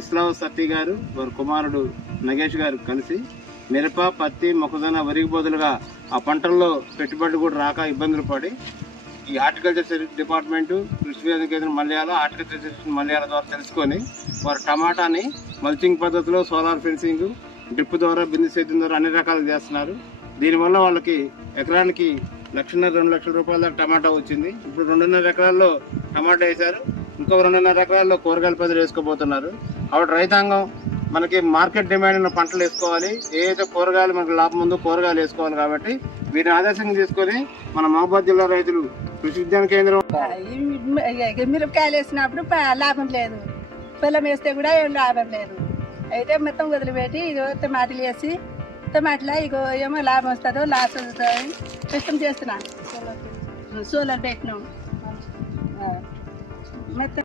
ఇస్లాం సత్తి గారు వారి కుమారుడు నగేష్ గారు కలిసి మిరప, పత్తి, మొక్కజొన్న, వరికి బదులుగా ఆ పంటల్లో పెట్టుబడి కూడా రాక ఇబ్బందులు పడి ఈ హార్టికల్చర్ డిపార్ట్మెంటు, కృషి విజ్ఞాన కేంద్రం మల్యాల, హార్టికల్చర్ మల్యాల ద్వారా తెలుసుకొని వారు టమాటాని మల్చింగ్ పద్ధతిలో, సోలార్ ఫెన్సింగ్, డ్రిప్ ద్వారా, బిందు సేద్యం ద్వారా అన్ని రకాలు చేస్తున్నారు. దీనివల్ల వాళ్ళకి ఎకరానికి 1,00,000-2 లక్షల రూపాయల దాకా టమాటా వచ్చింది. ఇప్పుడు 2.5 ఎకరాల్లో టమాటా వేశారు. ఇంకో 2.5 ఎకరాల్లో కూరగాయల పద్ధతులు వేసుకోబోతున్నారు. కాబట్టి రైతాంగం మనకి మార్కెట్ డిమాండ్ ఉన్న పంటలు వేసుకోవాలి. ఏదైతే కూరగాయలు మనకు లాభం ఉందో కూరగాయలు వేసుకోవాలి. కాబట్టి వీరిని ఆదర్శంగా తీసుకొని మన మహబూబాబాద్ జిల్లా రైతులు కృషి విజ్ఞాన కేంద్రం మిరపకాయలు వేసినప్పుడు లాభం లేదు, పొలం వేస్తే కూడా ఏం లాభం లేదు. అయితే మొత్తం వదిలిపెట్టి ఇగో టమాటాలు వేసి టమాటాలో ఇగో ఏమో లాభం వస్తుందో లాస్ వస్తుందో ఇష్టం చేస్తున్నాను. సోలార్ పెట్టినాం మొత్తం.